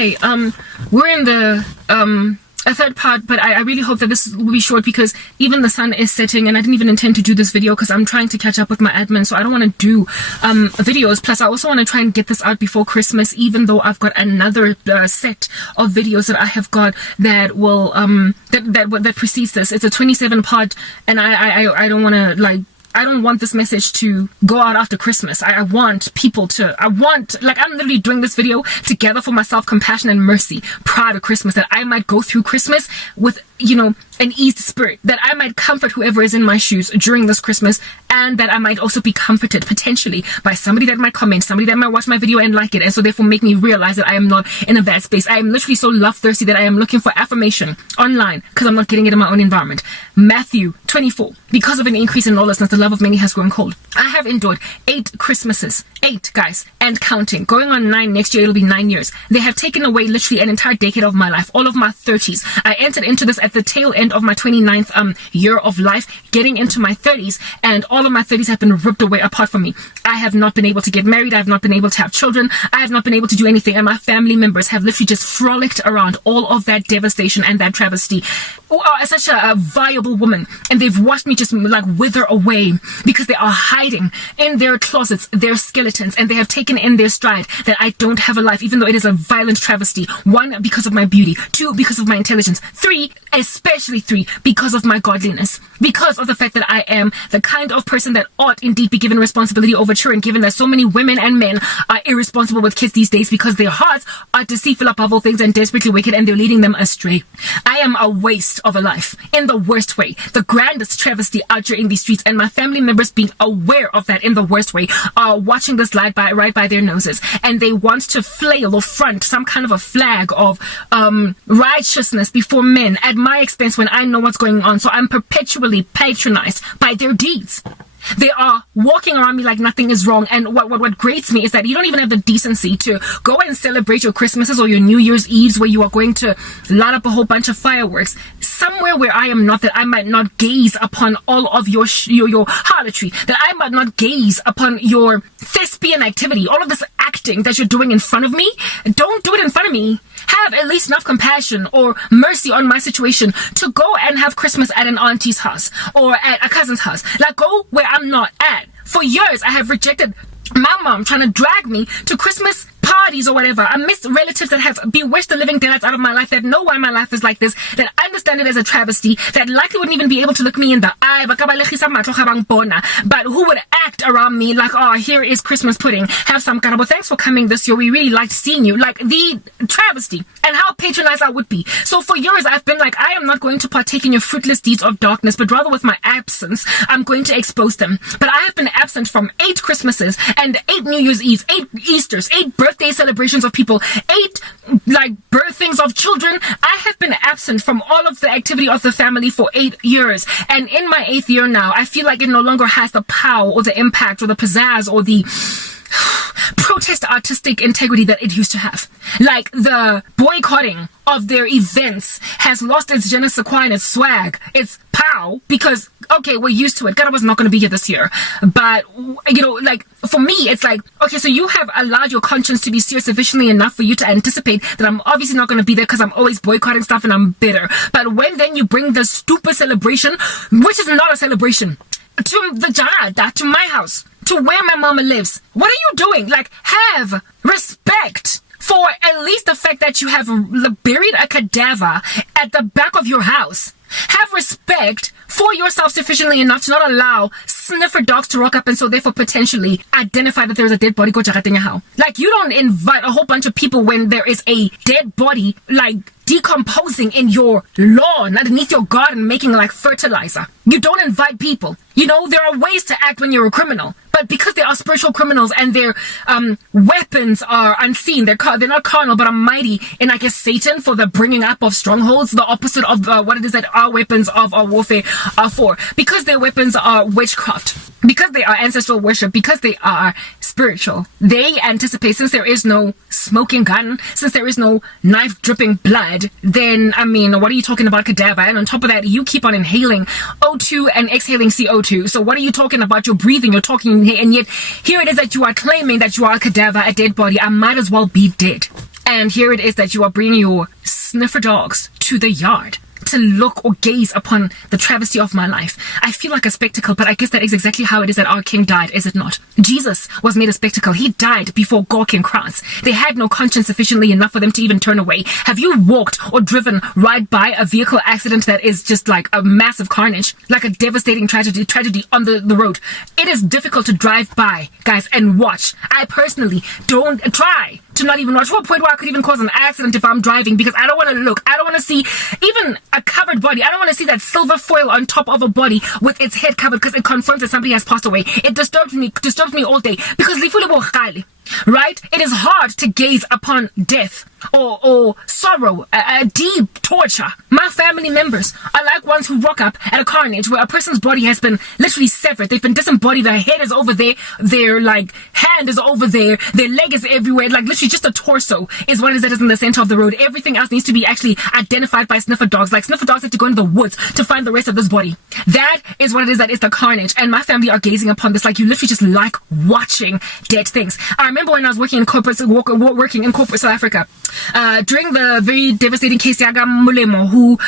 Hi. We're in the a third part, but I really hope that this will be short because even the sun is setting and I didn't even intend to do this video because I'm trying to catch up with my admin, so I don't want to do videos. Plus I also want to try and get this out before Christmas, even though I've got another set of videos that I have got that will that precedes this. It's a 27 part, and I don't want to I don't want this message to go out after Christmas. I want people to, I'm literally doing this video to gather for myself compassion and mercy prior to Christmas, that I might go through Christmas with, an eased spirit, that I might comfort whoever is in my shoes during this Christmas, and that I might also be comforted potentially by somebody that might comment, somebody that might watch my video and like it, and so therefore make me realize that I am not in a bad space. I am literally so love thirsty that I am looking for affirmation online because I'm not getting it in my own environment. Matthew 24, because of an increase in lawlessness, the love of many has grown cold. I have endured 8 Christmases, 8 guys, and counting. Going on 9 next year, it'll be 9 years. They have taken away literally an entire decade of my life, all of my 30s. I entered into this at the tail end of my 29th year of life, getting into my 30s, and all of my 30s have been ripped away apart from me. I have not been able to get married. I have not been able to have children. I have not been able to do anything, and my family members have literally just frolicked around all of that devastation and that travesty. As such a viable woman, and they've watched me just wither away because they are hiding in their closets, their skeletons, and they have taken in their stride that I don't have a life, even though it is a violent travesty. 1, because of my beauty. 2, because of my intelligence. 3, especially 3, because of my godliness. Because of the fact that I am the kind of person that ought indeed be given responsibility over children, given that so many women and men are irresponsible with kids these days because their hearts are deceitful above all things and desperately wicked, and they're leading them astray. I am a waste of a life in the worst way, the grandest travesty out here in these streets, and my family members, being aware of that in the worst way, are watching this right by their noses, and they want to flail or front some kind of a flag of righteousness before men at my expense when I know what's going on. So I'm perpetually patronized by their deeds. They are walking around me like nothing is wrong, and what grates me is that you don't even have the decency to go and celebrate your Christmases or your New Year's Eves where you are going to light up a whole bunch of fireworks somewhere where I am not, that I might not gaze upon all of your harlotry, that I might not gaze upon your thespian activity, all of this acting that you're doing in front of me. Don't do it in front of me. Have at least enough compassion or mercy on my situation to go and have Christmas at an auntie's house or at a cousin's house. Go where I'm not at. For years, I have rejected my mom trying to drag me to Christmas parties or whatever. I miss relatives that have bewitched the living daylights out of my life, that know why my life is like this, that understand it as a travesty, that likely wouldn't even be able to look me in the eye, but who would act around me like, oh, here is Christmas pudding, have some kind of, well, thanks for coming this year, we really liked seeing you. The travesty and how patronized I would be. So for years I've been like, I am not going to partake in your fruitless deeds of darkness, but rather with my absence I'm going to expose them. But I have been absent from 8 Christmases and 8 New Year's Eve, 8 Easters, 8 birthday celebrations of people, 8 birthings of children. I have been absent from all of the activity of the family for 8 years, and in my 8th year now I feel like it no longer has the power or the impact or the pizzazz or the protest artistic integrity that it used to have. The boycotting of their events has lost its je ne sais quoi and its swag, its pow, because okay, we're used to it. God was not going to be here this year, but for me it's okay, so you have allowed your conscience to be seared sufficiently enough for you to anticipate that I'm obviously not going to be there because I'm always boycotting stuff and I'm bitter. But when then you bring the stupid celebration, which is not a celebration, to the Janada, to my house, to where my mama lives, what are you doing? Have respect for at least the fact that you have buried a cadaver at the back of your house. Have respect for yourself sufficiently enough to not allow sniffer dogs to rock up and so therefore potentially identify that there's a dead body. You don't invite a whole bunch of people when there is a dead body decomposing in your lawn underneath your garden, making fertilizer. You don't invite people. There are ways to act when you're a criminal, but because they are spiritual criminals and their weapons are unseen, they're not carnal but are mighty in Satan for the bringing up of strongholds, the opposite of what it is that our weapons of our warfare are for. Because their weapons are witchcraft, because they are ancestral worship, because they are spiritual, they anticipate, since there is no smoking gun, since there is no knife dripping blood, then what are you talking about cadaver? And on top of that, you keep on inhaling O2 and exhaling CO2. So what are you talking about? You're breathing, you're talking, and yet here it is that you are claiming that you are a cadaver, a dead body. I might as well be dead. And here it is that you are bringing your sniffer dogs to the yard to look or gaze upon the travesty of my life. I feel like a spectacle, but I guess that is exactly how it is that our King died, is it not? Jesus was made a spectacle. He died before gawk and crowds. They had no conscience sufficiently enough for them to even turn away. Have you walked or driven right by a vehicle accident that is just like a massive carnage, like a devastating tragedy on the road? It is difficult to drive by, guys, and watch. I personally don't try to not even watch, to a point where I could even cause an accident if I'm driving, because I don't want to look. I don't want to see even a covered body. I don't want to see that silver foil on top of a body with its head covered, because it confirms that somebody has passed away. It disturbs me all day, because right? It is hard to gaze upon death or sorrow, a deep torture. My family members are like ones who rock up at a carnage where a person's body has been literally severed. They've been disembodied. Their head is over there. Their like hand is over there. Their leg is everywhere. Like literally just a torso is what it is that is in the center of the road. Everything else needs to be actually identified by sniffer dogs. Like sniffer dogs have to go into the woods to find the rest of this body. That is what it is that is the carnage. And my family are gazing upon this like you literally just like watching dead things. I remember when I was working in corporate South Africa, during the very devastating case Yaga Mulemo, who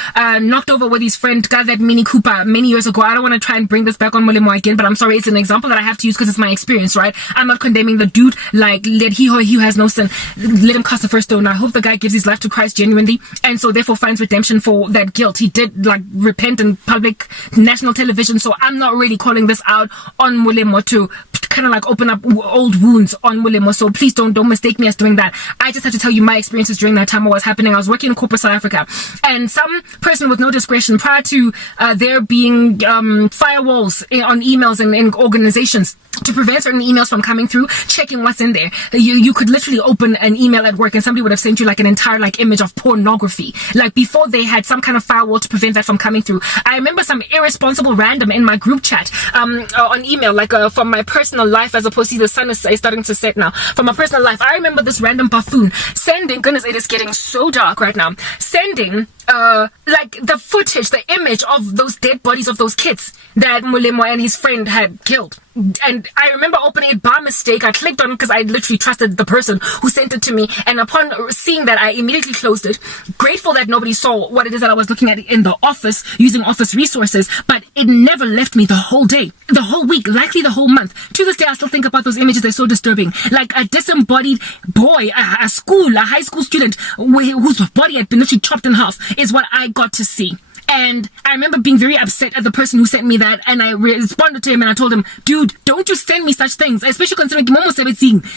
knocked over with his friend, got that Mini Cooper many years ago. I don't want to try and bring this back on Mulemo again, but I'm sorry, it's an example that I have to use because it's my experience, right? I'm not condemning the dude, like, let he who has no sin, let him cast the first stone. I hope the guy gives his life to Christ genuinely, and so therefore finds redemption for that guilt. He did, like, repent in public national television, so I'm not really calling this out on Mulemo to kind of like open up old wounds on Mulemo, so please don't mistake me as doing that. I just have to tell you my experiences during that time what was happening. I was working in corporate South Africa, and some person with no discretion, prior to there being firewalls on emails and in organizations to prevent certain emails from coming through, checking what's in there. You could literally open an email at work and somebody would have sent you like an entire like image of pornography, like before they had some kind of firewall to prevent that from coming through. I remember some irresponsible random in my group chat on email, like from my personal life, as opposed to the sun is starting to set now, from my personal life. I remember this random buffoon sending, goodness, it is getting so dark right now, sending like the footage, the image of those dead bodies of those kids that Mulemo and his friend had killed. And I remember opening it by mistake. I clicked on it because I literally trusted the person who sent it to me, and upon seeing that, I immediately closed it, grateful that nobody saw what it is that I was looking at in the office using office resources. But it never left me the whole day, the whole week, likely the whole month. To this day, I still think about those images. They're so disturbing. Like a disembodied boy, a high school student whose body had been literally chopped in half is what I got to see. And I remember being very upset at the person who sent me that, and I responded to him and I told him, dude, don't you send me such things, especially considering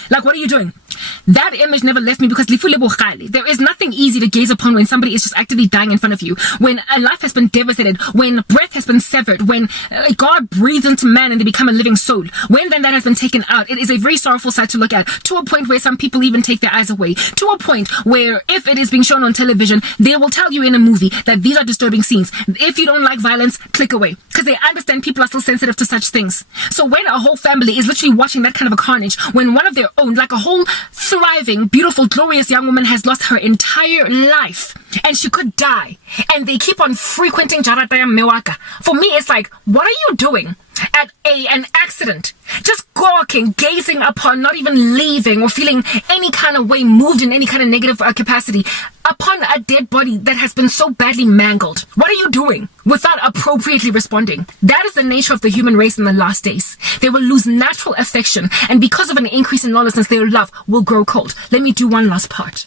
like, what are you doing? That image never left me because there is nothing easy to gaze upon when somebody is just actively dying in front of you, when a life has been devastated, when breath has been severed, when God breathes into man and they become a living soul. When then that has been taken out, it is a very sorrowful sight to look at, to a point where some people even take their eyes away, to a point where if it is being shown on television, they will tell you in a movie that these are disturbing scenes. If you don't like violence, click away, because they understand people are still sensitive to such things. So when a whole family is literally watching that kind of a carnage, when one of their own, like a whole thriving, beautiful, glorious young woman has lost her entire life and she could die, and they keep on frequenting Jarataya Mewaka, for me it's like, what are you doing at an accident? Just gawking, gazing upon, not even leaving or feeling any kind of way moved in any kind of negative capacity upon a dead body that has been so badly mangled. What are you doing without appropriately responding? That is the nature of the human race in the last days. They will lose natural affection, and because of an increase in lawlessness, their love will grow cold. Let me do one last part.